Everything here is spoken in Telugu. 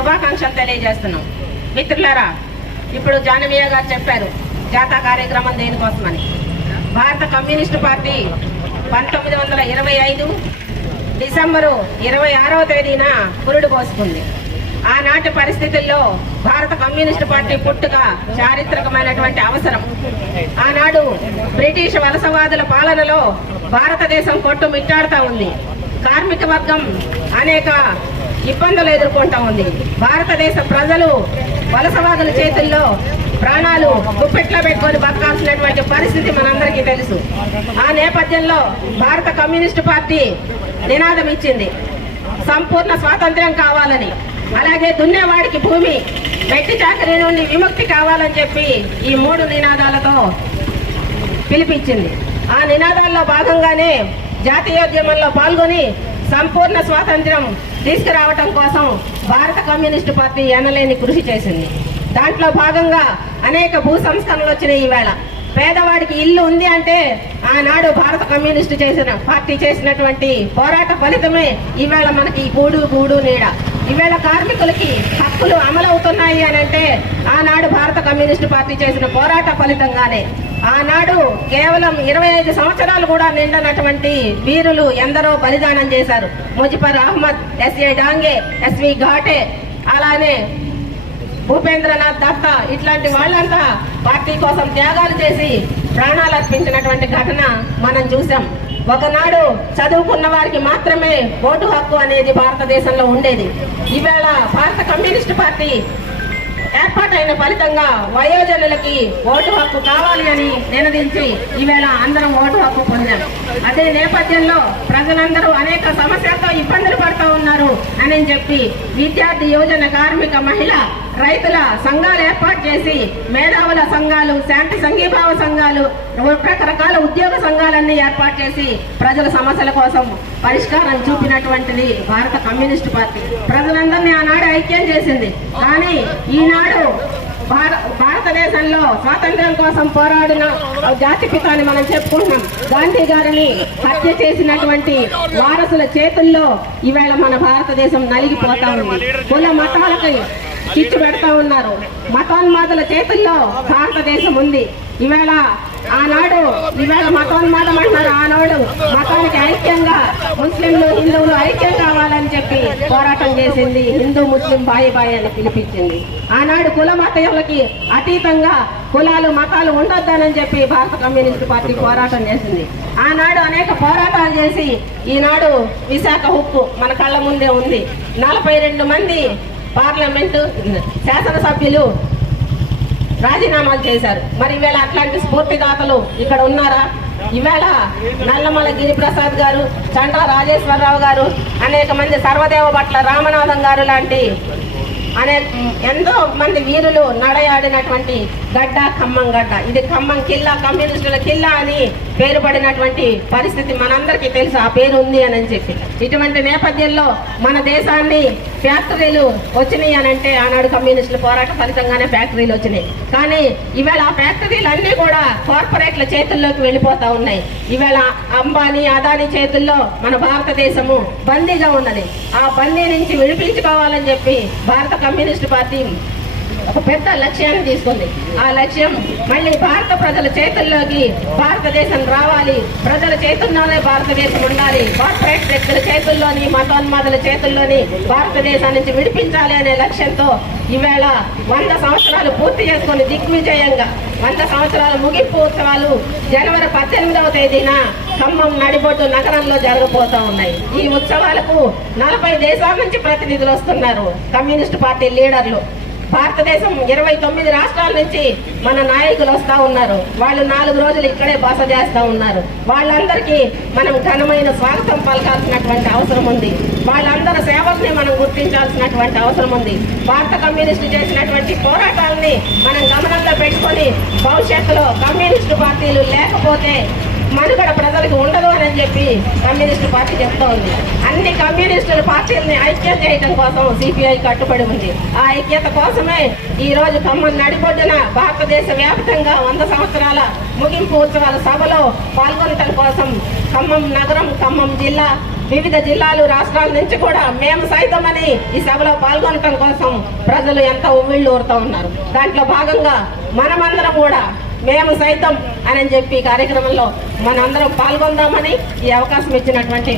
శుభాకాంక్షలు తెలియజేస్తున్నాం. మిత్రులారా, ఇప్పుడు జానవీయ గారు చెప్పారు జాతా కార్యక్రమం దేనికోసమని. భారత కమ్యూనిస్టు పార్టీ 1925 డిసెంబరు 26వ తేదీన పురుడు పోసుకుంది. ఆనాటి పరిస్థితుల్లో భారత కమ్యూనిస్టు పార్టీ పుట్టుక చారిత్రకమైనటువంటి అవసరం. ఆనాడు బ్రిటిష్ వలసవాదుల పాలనలో భారతదేశం కొట్టుమిట్టాడుతూ ఉంది. కార్మిక వర్గం అనేక ఇబ్బందులు ఎదుర్కొంటూ ఉంది. భారతదేశ ప్రజలు వలసవాదుల చేతుల్లో ప్రాణాలు గుప్పెట్లో పెట్టుకొని బతకాల్సినటువంటి పరిస్థితి మనందరికీ తెలుసు. ఆ నేపథ్యంలో భారత కమ్యూనిస్టు పార్టీ నినాదం ఇచ్చింది, సంపూర్ణ స్వాతంత్ర్యం కావాలని, అలాగే దున్నేవాడికి భూమి, వెట్టి చాకరీ నుండి విముక్తి కావాలని చెప్పి ఈ 3 నినాదాలతో పిలిపించింది. ఆ నినాదాల్లో భాగంగానే జాతీయోద్యమంలో పాల్గొని సంపూర్ణ స్వాతంత్ర్యం తీసుకురావటం కోసం భారత కమ్యూనిస్టు పార్టీ ఎనలేని కృషి చేసింది. దాంట్లో భాగంగా అనేక భూ సంస్కరణలు వచ్చినాయి. ఈవేళ పేదవాడికి ఇల్లు ఉంది అంటే ఆనాడు భారత కమ్యూనిస్టు పార్టీ చేసినటువంటి పోరాట ఫలితమే ఈవేళ మనకి గూడు నీడ. ఈవేళ కార్మికులకి హక్కులు అమలవుతున్నాయి అని అంటే ఆనాడు భారత కమ్యూనిస్టు పార్టీ చేసిన పోరాట ఫలితంగానే. ఆనాడు కేవలం 25 సంవత్సరాలు కూడా నిండనటువంటి వీరులు ఎందరో బలిదానం చేశారు. ముజిబర్ అహ్మద్, ఎస్ఏ డాంగే, ఎస్వి ఘాటే, అలానే భూపేంద్రనాథ్ దత్తా, ఇట్లాంటి వాళ్ళంతా పార్టీ కోసం త్యాగాలు చేసి ప్రాణాలు అర్పించినటువంటి ఘటన మనం చూసాం. ఒకనాడు చదువుకున్న వారికి మాత్రమే ఓటు హక్కు అనేది భారతదేశంలో ఉండేది. ఈవేళ భారత కమ్యూనిస్టు పార్టీ ఏర్పాటైన ఫలితంగా వయోజనులకి ఓటు హక్కు కావాలి అని నినదించి ఈవేళ అందరం ఓటు హక్కు పొందాం. అదే నేపథ్యంలో ప్రజలందరూ అనేక సమస్యలతో ఇబ్బందులు పడుతూ ఉన్నారు అని చెప్పి విద్యార్థి, యువజన, కార్మిక, మహిళ, రైతుల సంఘాలు ఏర్పాటు చేసి మేధావుల సంఘాలు, శాంతి సంఘీభావ సంఘాలు, రకరకాల ఉద్యోగ సంఘాలన్నీ ఏర్పాటు చేసి ప్రజల సమస్యల కోసం పరిష్కారం చూపినటువంటిది భారత కమ్యూనిస్టు పార్టీ. ప్రజలందరినీ ఆనాడు ఐక్యం చేసింది. కానీ ఈనాడు భారతదేశంలో స్వాతంత్ర్యం కోసం పోరాడిన జాతిపిత అని మనం చెప్పుకుంటున్నాం. గాంధీ గారిని హత్య చేసినటువంటి వారసుల చేతుల్లో ఈవేళ మన భారతదేశం నలిగిపోతా ఉంది. కుల మతాలకి చిచ్చు పెడతా ఉన్నారు. మతోన్మాదుల చేతుల్లో భారతదేశం ఉంది. ఈవేళ మతోన్మాదం అంటున్నారు. ఆనాడు మతానికి ఐక్యంగా ముస్లింలు, హిందువులు ఐక్యం కావాలని చెప్పి పోరాటం చేసింది. హిందూ ముస్లిం బాయి అని పిలిపించింది. ఆనాడు కుల మతాలకి అతీతంగా కులాలు మతాలు ఉండొద్దనని చెప్పి భారత కమ్యూనిస్టు పార్టీ పోరాటం చేసింది. ఆనాడు అనేక పోరాటాలు చేసి ఈనాడు విశాఖ ఉక్కు మన కళ్ళ ముందే ఉంది. 42 మంది పార్లమెంటు శాసనసభ్యులు రాజీనామాలు చేశారు. మరి ఈవేళ అట్లాంటి స్ఫూర్తిదాతలు ఇక్కడ ఉన్నారా? ఈవేళ నల్లమల గిరిప్రసాద్ గారు, చండ్ర రాజేశ్వరరావు గారు, అనేక మంది సర్వదేవ భట్ల రామనాథం గారు లాంటి ఎంతో మంది వీరులు నడయాడినటువంటి గడ్డ ఖమ్మం గడ్డ. ఇది ఖమ్మం కిల్లా, కమ్యూనిస్టుల కిల్లా అని పేరు పడినటువంటి పరిస్థితి మనందరికీ తెలుసు. ఆ పేరు ఉంది అని చెప్పి ఇటువంటి నేపథ్యంలో మన దేశాన్ని ఫ్యాక్టరీలు వచ్చినాయి అని అంటే ఆనాడు కమ్యూనిస్టుల పోరాట ఫలితంగానే ఫ్యాక్టరీలు వచ్చినాయి. కానీ ఈవేళ ఆ ఫ్యాక్టరీలు అన్నీ కూడా కార్పొరేట్ల చేతుల్లోకి వెళ్ళిపోతా ఉన్నాయి. ఈవేళ అంబానీ, అదానీ చేతుల్లో మన భారతదేశము బందీగా ఉన్నది. ఆ బందీ నుంచి విడిపించుకోవాలని చెప్పి భారత కమ్యూనిస్టు పార్టీ ఒక పెద్ద లక్ష్యాన్ని తీసుకుంది. ఆ లక్ష్యం మళ్ళీ భారత ప్రజల చేతుల్లోకి భారతదేశం రావాలి, ప్రజల చేతుల్లోనే భారతదేశం ఉండాలి, కార్పొరేట్ వ్యక్తుల చేతుల్లోని, మతోన్మాదుల చేతుల్లోని భారతదేశం నుంచి విడిపించాలి అనే లక్ష్యంతో ఈవేళ 100 సంవత్సరాలు పూర్తి చేసుకుని దిగ్విజయంగా 100 సంవత్సరాల ముగింపు ఉత్సవాలు జనవరి 18వ తేదీన ఖమ్మం నడిబొడ్డు నగరంలో జరగబోతూ ఉన్నాయి. ఈ ఉత్సవాలకు 40 దేశాల నుంచి ప్రతినిధులు వస్తున్నారు, కమ్యూనిస్టు పార్టీ లీడర్లు. భారతదేశం 29 రాష్ట్రాల నుంచి మన నాయకులు వస్తూ ఉన్నారు. వాళ్ళు 4 రోజులు ఇక్కడే బస చేస్తూ ఉన్నారు. వాళ్ళందరికీ మనం ఘనమైన స్వాగతం పలకాల్సినటువంటి అవసరం ఉంది. వాళ్ళందరి సేవల్ని మనం గుర్తించాల్సినటువంటి అవసరం ఉంది. భారత కమ్యూనిస్టు చేసినటువంటి పోరాటాలని మనం గమనంలో పెట్టుకొని భవిష్యత్తులో కమ్యూనిస్టు పార్టీలు లేకపోతే మనుగడ ప్రజలకు ఉండదు అని చెప్పి కమ్యూనిస్టు పార్టీ చెప్తా ఉంది. అన్ని కమ్యూనిస్టు పార్టీలని ఐక్యం చేయడం కోసం సిపిఐ కట్టుబడి ఉంది. ఆ ఐక్యత కోసమే ఈ రోజు ఖమ్మం నడిబొడ్డున భారతదేశ వ్యాప్తంగా 100 సంవత్సరాల ముగింపు ఉత్సవాల సభలో పాల్గొనడం కోసం ఖమ్మం నగరం, ఖమ్మం జిల్లా, వివిధ జిల్లాలు రాష్ట్రాల నుంచి కూడా మేము సైతం అని ఈ సభలో పాల్గొనటం కోసం ప్రజలు ఎంత ఉవ్విళ్ళు ఊరుతూ ఉన్నారు. దాంట్లో భాగంగా మనమందరం కూడా మేము సైతం అని చెప్పి కార్యక్రమంలో మనందరం పాల్గొందామని ఈ అవకాశం ఇచ్చినటువంటి